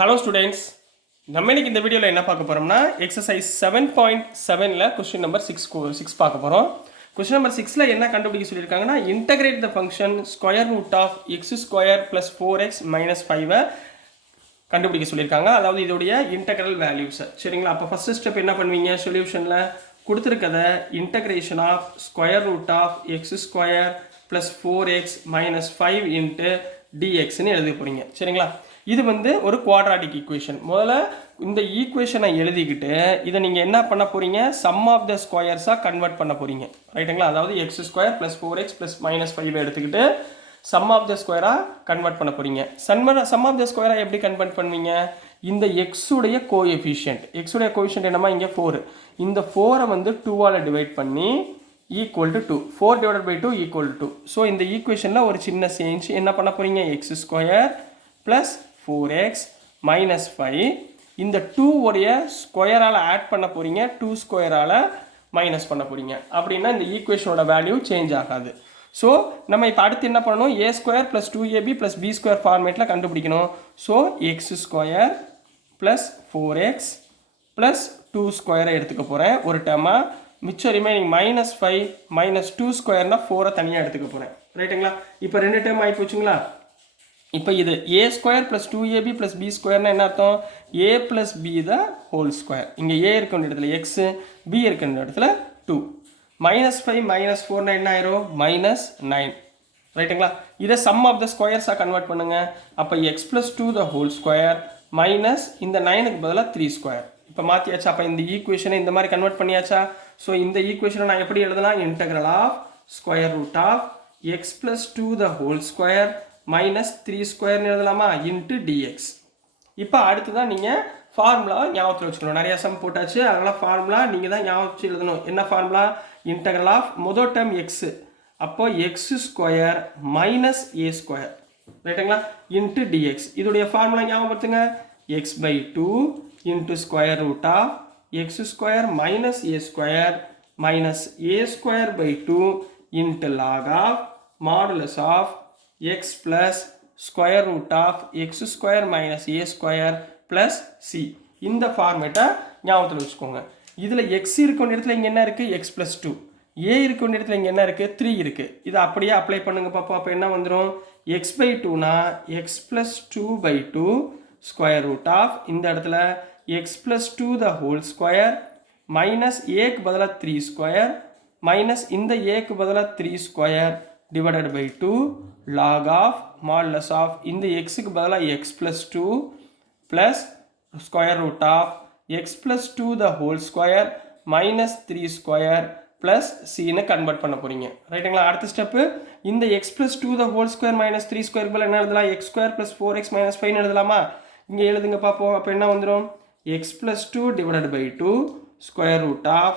Hello students, நம்ம இன்னைக்கு இந்த வீடியோவில் என்ன பார்க்க போகிறோம்னா எக்ஸசைஸ் 7.7ல் கொஸ்டின் நம்பர் 6 பார்க்க போகிறோம். கொஸ்டின் நம்பர் 6ல் என்ன கண்டுபிடிக்க சொல்லியிருக்காங்கன்னா, integrate the function square root of x square plus 4x minus 5 கண்டுபிடிக்க சொல்லியிருக்காங்க. அதாவது இதோடைய இன்டகிரல் வேல்யூஸ். சரிங்களா? அப்போ ஃபஸ்ட்டு ஸ்டெப் என்ன பண்ணுவீங்க, சொல்யூஷனில் கொடுத்துருக்கத integration of square root of x square plus 4x minus 5 into டிஎக்ஸ்ன்னு எழுத போகிறீங்க. சரிங்களா? இது வந்து ஒரு குவாட்ராட்டிக் ஈக்குவேஷன். முதல்ல இந்த ஈக்குவேஷனை எழுதிக்கிட்டு இதை நீங்கள் என்ன பண்ண போகிறீங்க, சம் ஆஃப் த ஸ்கொயர்ஸாக கன்வெர்ட் பண்ண போகிறீங்க. ரைட்டுங்களா? அதாவது X square plus 4x plus minus 5 எடுத்துக்கிட்டு சம் ஆஃப் த ஸ்கொயராக கன்வெர்ட் பண்ண போகிறீங்க. சம் ஆஃப் த ஸ்கொயராக எப்படி கன்வெர்ட் பண்ணுவீங்க, இந்த எக்ஸுடைய கோஎஃபிஷியன்ட், எக்ஸுடைய கோஎஃபிஷியன்ட் என்னமா இங்கே 4, இந்த 4 வந்து 2ஆல் டிவைட் பண்ணி equal to 2, 4 divide by 2 equal to 2. So இந்த ஈக்குவேஷனில் ஒரு சின்ன சேஞ்ச் என்ன பண்ண போகிறீங்க, X square plus 4x minus 5 இந்த 2 உடைய ஸ்கொயரால் ஆட் பண்ண போகிறீங்க, 2 ஸ்கொயரால் மைனஸ் பண்ண போகிறீங்க. அப்படின்னா இந்த ஈக்குவேஷனோட வேல்யூ சேஞ்ச் ஆகாது. ஸோ நம்ம இப்போ அடுத்து என்ன பண்ணணும், a square plus 2ab plus b square ஃபார்மேட்டில் கண்டுபிடிக்கணும். So x square plus 4x plus 2 ஸ்கொயரை எடுத்துக்க போகிறேன் ஒரு டேர்மாக. மிச்சம் ரிமைனிங் மைனஸ் 5 மைனஸ் 2 ஸ்கொயர்னால் 4 தனியாக எடுத்துக்க போகிறேன். ரைட்டுங்களா? இப்போ ரெண்டு டேர்ம் ஆகி போச்சுங்களா? இப்போ இது a square plus 2ab plus b ஸ்கொயர்னா என்ன அர்த்தம், a plus b the whole square. இங்கே ஏ இருக்க இடத்துல எக்ஸு, பி இருக்க இடத்துல 2. மைனஸ் 5 மைனஸ் 4 என்ன ஆயிரும், மைனஸ் 9. ரைட்டுங்களா? இதை சம் ஆஃப் த ஸ்கொயர்ஸாக கன்வெர்ட் பண்ணுங்க. அப்போ X plus 2 the whole square minus இந்த 9க்கு பதிலாக 3 ஸ்கொயர். இப்போ மாற்றியாச்சா? அப்போ இந்த ஈக்குவேஷனை இந்த மாதிரி கன்வெர்ட் பண்ணியாச்சா? ஸோ இந்த ஈக்குவேஷனை நான் எப்படி எழுதலாம், integral of square root of x plus 2 the whole square minus 3 ஸ்கொயர்னு எழுதலாமா, இன்ட்டு டிஎக்ஸ். இப்போ அடுத்து தான் நீங்கள் ஃபார்முலா ஞாபகத்தில் வச்சுக்கணும். நிறையா சம் போட்டாச்சு, அதனால் ஃபார்முலா நீங்கள் தான் ஞாபகம் வச்சு எழுதணும். என்ன ஃபார்முலா, இன்டெக்ரல் ஆஃப் முதல் டேர்ம் எக்ஸு, அப்போ x square minus a square. ரைட்டுங்களா? Into d x. இதோடைய ஃபார்முலா ஞாபகப்படுத்துங்க, x by 2 into square root of x square minus a square minus a square by 2 into log of modulus of x plus square root of x square minus a square plus c. இந்த ஃபார்மேட்டை ஞாபகத்தில் வச்சுக்கோங்க. இதில் x இருக்கும் இடத்துல இங்கே என்ன இருக்குது, x plus 2. a இருக்கும் இடத்துல இங்கே என்ன இருக்குது, 3 இருக்குது. இதை அப்படியே அப்ளை பண்ணுங்க பார்ப்போம். அப்போ என்ன வந்துடும், x by 2னா x plus 2 by 2 square root of இந்த இடத்துல x plus 2 the whole square minus ஏக்கு பதிலாக 3 ஸ்கொயர் மைனஸ் இந்த ஏக்கு பதிலாக 3 square divided by 2 log of modulus of இந்த xக்கு பதிலாக x plus 2 plus square root of x plus 2 the whole square minus 3 square plus cன்னு convert பண்ண போறீங்க. ரைட்டுங்களா? அடுத்த ஸ்டெப்பு, இந்த x plus 2 the whole square minus 3 square பதிலாக என்ன எழுதலாம், x square plus 4x minus 5 எழுதலாமா? இங்கே எழுதுங்க பார்ப்போம். அப்போ என்ன வந்துடும், x plus 2 divided by 2 square root of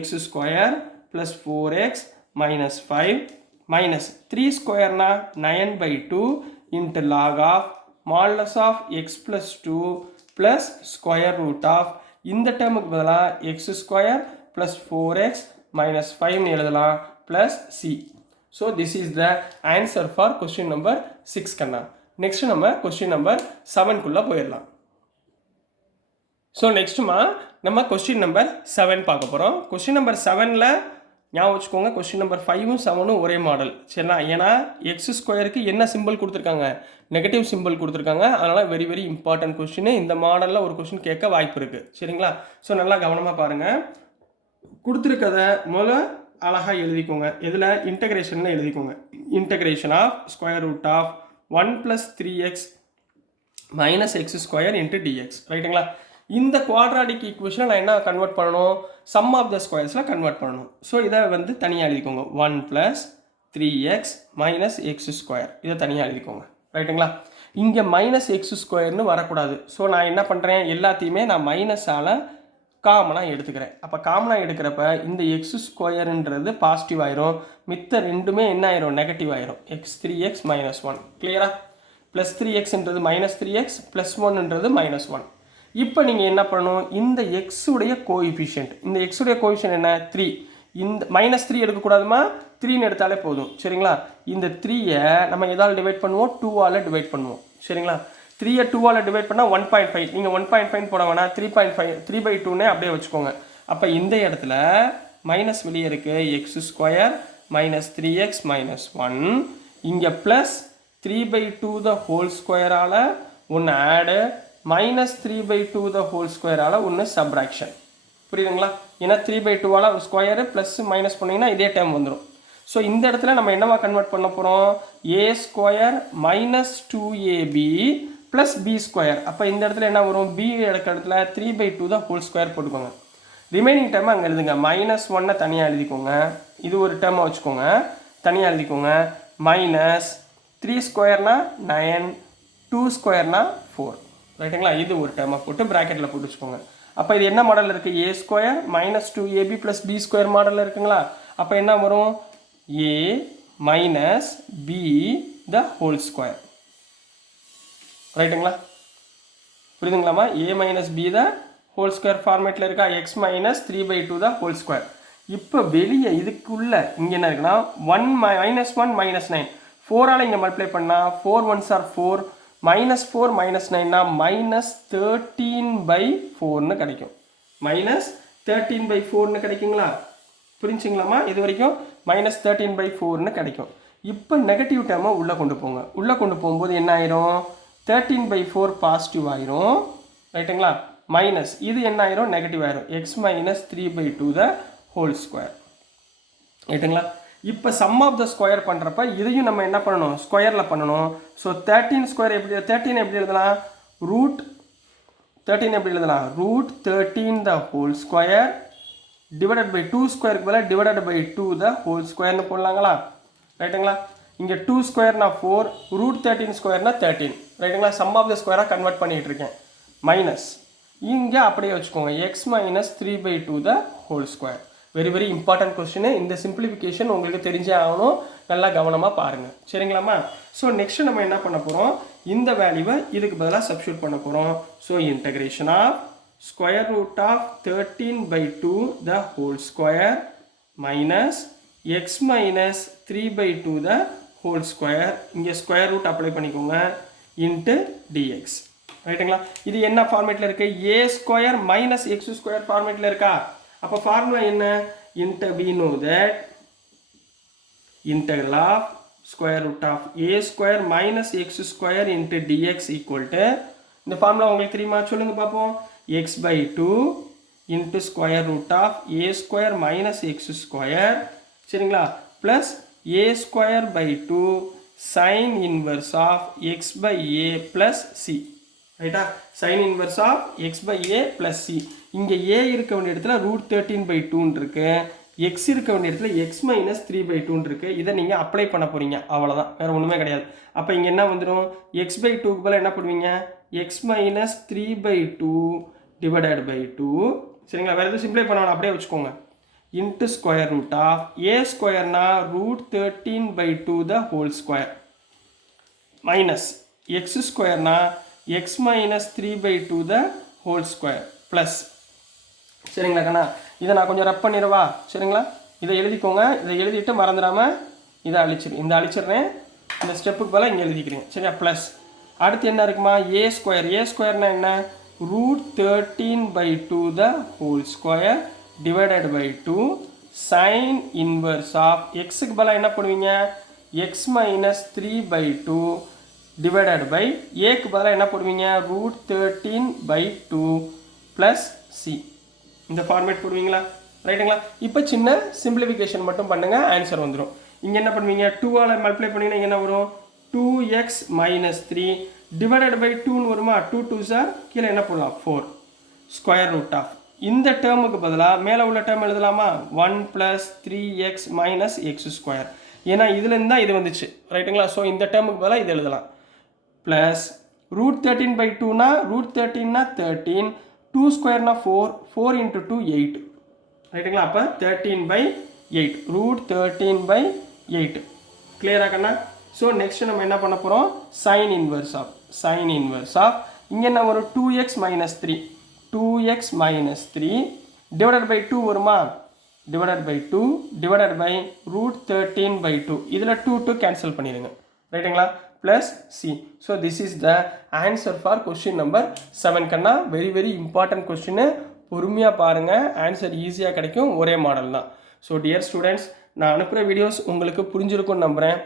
x square plus 4x minus 5 minus 3 square na 9 by 2 into log of modulus of x plus 2 plus square root of இந்த டேர்முக்கு பதிலாக x square plus 4x minus 5 எழுதலாம் plus c. So this is the answer for question number 6 Kanna. next நம்ம question number 7 குள்ள போயிடலாம். So நெக்ஸ்ட்டுமா நம்ம question number 7 பார்க்க போகிறோம். Question number 7ல் ஞாபகம் வச்சுக்கோங்க, கொஸ்டின் நம்பர் 5ம் 7ம் ஒரே மாடல். சரிங்களா? ஏன்னா எக்ஸ் ஸ்கொயருக்கு என்ன சிம்பிள் கொடுத்துருக்காங்க, நெகட்டிவ் சிம்பிள் கொடுத்துருக்காங்க. அதனால் வெரி வெரி இம்பார்ட்டன்ட் கொஸ்டின். இந்த மாடலில் ஒரு கொஸ்டின் கேட்க வாய்ப்பு இருக்குது. சரிங்களா? ஸோ நல்லா கவனமாக பாருங்கள். கொடுத்துருக்கத முதல்ல அழகாக எழுதிக்கோங்க. இதில் இன்டகிரேஷனில் எழுதிக்கோங்க. Integration of square root of 1 + 3x minus x square into dx. ரைட்டுங்களா? இந்த குவாட்ராட்டிக் ஈக்குவேஷனை நான் என்ன கன்வெர்ட் பண்ணணும், சம் ஆஃப் த ஸ்கொயர்ஸில் கன்வெர்ட் பண்ணணும். ஸோ இதை வந்து தனியாக எழுதிக்கோங்க, 1 + 3x மைனஸ் எக்ஸ் ஸ்கொயர், இதை தனியாக எழுதிக்கோங்க. ரைட்டுங்களா? இங்கே மைனஸ் எக்ஸ் ஸ்கொயர்னு வரக்கூடாது. ஸோ நான் என்ன பண்ணுறேன், எல்லாத்தையுமே நான் மைனஸால் காமனாக எடுத்துக்கிறேன். அப்போ காமனாக எடுக்கிறப்ப இந்த எக்ஸ் ஸ்கொயருன்றது பாசிட்டிவ் ஆயிரும், மித்த ரெண்டுமே என்ன ஆயிரும், நெகட்டிவ் ஆயிரும். x 3x minus 1. கிளியரா? ப்ளஸ் 3xன்றது மைனஸ் 3x ப்ளஸ் 1ன்றது மைனஸ் 1. இப்போ நீங்கள் என்ன பண்ணணும், இந்த எக்ஸுடைய கோஎஃபிஷியன்ட், இந்த எக்ஸுடைய கோஎஃபிஷியன்ட் என்ன, 3. இந்த மைனஸ் 3 எடுக்கக்கூடாதுமா, 3ன்னு எடுத்தாலே போதும். சரிங்களா? இந்த 3யை நம்ம எதால் டிவைட் பண்ணுவோம், 2ஆல் டிவைட் பண்ணுவோம். சரிங்களா? 3 2ஆல் டிவைட் பண்ணால் 1.5. நீங்கள் 1.5 போட வேணாம், 3.5 3/2ன்னு அப்படியே வச்சுக்கோங்க. அப்போ இந்த இடத்துல மைனஸ் வெளியே இருக்குது, x² மைனஸ் 3x மைனஸ் 1. இங்கே ப்ளஸ் 3/2 த ஹோல் ஸ்கொயரால் ஒன்று ஆடு, மைனஸ் 3/2 த ஹோல் ஸ்கொயரால் ஒன்று சப்ராக்ஷன். புரியுதுங்களா? ஏன்னா 3/2ஆல் ஒரு ஸ்கொயரு ப்ளஸ் மைனஸ் பண்ணிங்கன்னா இதே டைம் வந்துடும். ஸோ இந்த இடத்துல நம்ம என்னவா கன்வெர்ட் பண்ண போகிறோம்? a² minus 2ab plus b². அப்போ இந்த இடத்துல என்ன வரும்? b எடுக்கிற இடத்துல 3/2 த ஹோல் ஸ்கொயர் போட்டுக்கோங்க. ரிமைனிங் டைம் அங்கே எழுதுங்க. -1 தனியாக எழுதிக்கோங்க, இது ஒரு டேர்மை வச்சுக்கோங்க, தனியாக எழுதிக்கோங்க. மைனஸ் 3² 9, 2² 4. ரைட்டுங்களா? இது ஒரு டேர்மை போட்டு ப்ராக்கெட்டில் போட்டு வச்சுக்கோங்க. அப்போ இது என்ன மாடலில் இருக்குது? a² minus 2ab plus b² மாடலில் இருக்குங்களா? அப்போ என்ன வரும்? a minus b the whole square. ரைட்டுங்களா? புரியுதுங்களாமா? a minus b the whole square ஃபார்மேட்டில் இருக்கா? x minus 3/2 the whole square. இப்போ வெளியே இதுக்குள்ள இங்கே என்ன இருக்குன்னா 1 -1 -9 4ஆல் இங்கே மல்டிப்ளை பண்ணால் 4 1s are 4, -4 -9னா -13/4ன்னு கிடைக்கும். -13/4ன்னு கிடைக்குங்களா? புரிஞ்சுங்களாமா? இது வரைக்கும் -13/4ன்னு கிடைக்கும். இப்போ நெகட்டிவ் டேர்மை உள்ளே கொண்டு போங்க. உள்ளே கொண்டு போகும்போது என்ன ஆயிரும்? 13/4 பாசிட்டிவ் ஆயிரும். ரைட்டுங்களா? மைனஸ் இது என்ன ஆயிரும்? நெகட்டிவ் ஆயிரும். x minus 3/2 the whole square. ரைட்டுங்களா? இப்போ சம் ஆஃப் த ஸ்கொயர் பண்ணுறப்ப இதையும் நம்ம என்ன பண்ணணும்? ஸ்கொயரில் பண்ணணும். ஸோ 13² எப்படி 13 எப்படி எழுதலாம்? ரூட் 13 எப்படி எழுதலாம்? Root 13 the whole square divided by 2² பதிலாக டிவைடட் பை 2 த ஹோல் ஸ்கொயர்னு போடலாங்களா? ரைட்டுங்களா? இங்கே 2² 4, ரூட் 13² 13. ரைட்டுங்களா? சம் ஆஃப் த ஸ்கொயராக கன்வெர்ட் பண்ணிகிட்டு இருக்கேன். மைனஸ் இங்கே அப்படியே வச்சுக்கோங்க, x minus 3/2 the whole square. Very very important question. இந்த சிம்பிளிஃபிகேஷன் உங்களுக்கு தெரிஞ்சே ஆகணும். நல்லா கவனமாக பாருங்கள். சரிங்களாம்மா? ஸோ நெக்ஸ்ட் நம்ம என்ன பண்ண போகிறோம்? இந்த வேல்யூவை இதுக்கு பதிலாக சப்ஸ்டியூட் பண்ண போகிறோம். So integration of square root of 13/2 the whole square minus x minus 3/2 the whole square. இங்கே ஸ்கொயர் ரூட் அப்ளை பண்ணிக்கோங்க இன்ட்டு dx. ரைட்டுங்களா? இது என்ன ஃபார்மேட்டில் இருக்குது? a² மைனஸ் x² ஃபார்மேட்டில் இருக்கா? அப்போ ஃபார்முலா என்ன? we know that integral of square root of a² minus x² into dx equal to, இந்த ஃபார்முலா உங்களுக்கு தெரியுமா? சொல்லுங்க பார்ப்போம். x/2 into square root of a² minus x², சரிங்களா, plus a²/2 sin inverse of x/a plus c. ரைட்டா? sin inverse of x/a plus c. இங்கே a இருக்க வேண்டிய இடத்துல ரூட் 13/2 இருக்கு, x இருக்க வேண்டிய இடத்துல x மைனஸ் 3/2 இருக்கு. இதை நீங்கள் அப்ளை பண்ண போகிறீங்க, அவ்வளோதான், வேறு ஒன்றுமே கிடையாது. அப்போ இங்கே என்ன வந்துடும்? x/2க்கு பதிலாக என்ன பண்ணுவீங்க? x minus 3/2 divided by 2. சரிங்களா? வேறு எதுவும் சிம்பிளை பண்ண வேணாம், அப்படியே வச்சுக்கோங்க. இன்ட்டு ஸ்கொயர் ரூட் ஆஃப் a²னா root 13/2 the whole square minus x²னா x minus 3/2 the whole square plus. சரிங்களா கண்ணா? இதை நான் கொஞ்சம் ரப் பண்ணிடவா? சரிங்களா? இதை எழுதிக்கோங்க. இதை எழுதிட்டு மறந்துடாமல் இதை அழிச்சிடுறேன். இந்த ஸ்டெப்புக்கு பதிலாக இங்கே எழுதிக்கிறேன். சரியா? ப்ளஸ் அடுத்து என்ன இருக்குமா? a²னா என்ன? Root 13/2 the whole square divided by 2 sine inverse of எக்ஸுக்கு பதிலாக என்ன பண்ணுவீங்க? x மைனஸ் 3/2 டிவைடட் பை ஏக்கு பதிலாக என்ன போடுவீங்க? Root 13/2 plus c. இந்த ஃபார்மேட் போடுவீங்களா? ரைட்டுங்களா? இப்போ சின்ன சிம்பிளிஃபிகேஷன் மட்டும் பண்ணுங்கள், ஆன்சர் வந்துடும். இங்கே என்ன பண்ணுவீங்க? 2ஆல் மல்டிப்ளை பண்ணிங்கன்னா என்ன வரும்? 2x மைனஸ் 3 டிவைடட் பை 2ன்னு வருமா? 2 2s கீழே என்ன போடலாம்? 4 ஸ்கொயர் ரூட் ஆஃப் இந்த டேர்முக்கு பதிலாக மேலே உள்ள டேர்ம் எழுதலாமா? 1 ப்ளஸ் 3x மைனஸ் x². ஏன்னா இதுலேருந்து தான் இது வந்துச்சு. ரைட்டுங்களா? ஸோ இந்த டேர்முக்கு பதிலாக இது எழுதலாம். ப்ளஸ் ரூட் 13/2னா ரூட் 13னா 13, 2² 4, 4 into 2 8. ரைட்டுங்களா? அப்போ 13/8 ரூட் 13/8. கிளியரா கண்ணா? ஸோ நெக்ஸ்ட் நம்ம என்ன பண்ண போகிறோம்? சைன் இன்வர்ஸ் ஆஃப் இங்கே என்ன வரும்? 2x minus 3 2x minus 3 divided by 2 வருமா? Divided by 2 divided by root 13/2. இதில் 2 கேன்சல் பண்ணிடுங்க. ரைட்டுங்களா? plus C. So this is the answer for question number 7. Kanna very important question. பொறுமையாக பாருங்கள், ஆன்சர் ஈஸியாக கிடைக்கும், ஒரே மாடல் தான். ஸோ டியர் ஸ்டூடெண்ட்ஸ், நான் அனுப்புகிற வீடியோஸ் உங்களுக்கு புரிஞ்சிருக்கும்னு நம்புகிறேன்.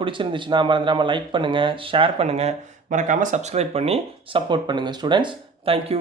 பிடிச்சிருந்துச்சுன்னா மறந்துடாமல் லைக் பண்ணுங்கள், ஷேர் பண்ணுங்கள், மறக்காமல் சப்ஸ்கிரைப் பண்ணி சப்போர்ட் பண்ணுங்கள் ஸ்டூடெண்ட்ஸ். தேங்க்யூ.